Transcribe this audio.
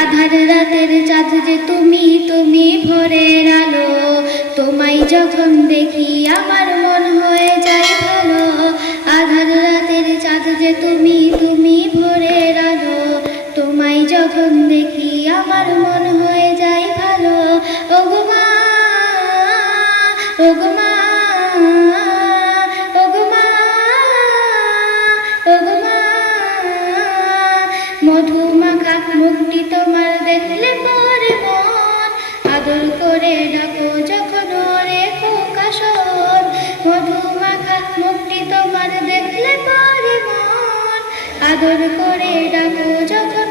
আধার রাতের চাঁদ যে তুমি তুমি ভোরের আলো। তোমায় যখন দেখি আমার মন হয়ে যায় ভালো। আধার রাতের চাঁদ যে তুমি তুমি আলো। তোমায় যখন দেখি আমার মন হয়ে যায় ভালো। ওগো মা। মধুমাখা মুক্তি তোমার দেখলে পরে মন। আদর করে ডাকো যখন রে খোকাশন মধুমাখা মুক্তি তোমার দেখলে পরে মন। আদর করে ডাকো যখন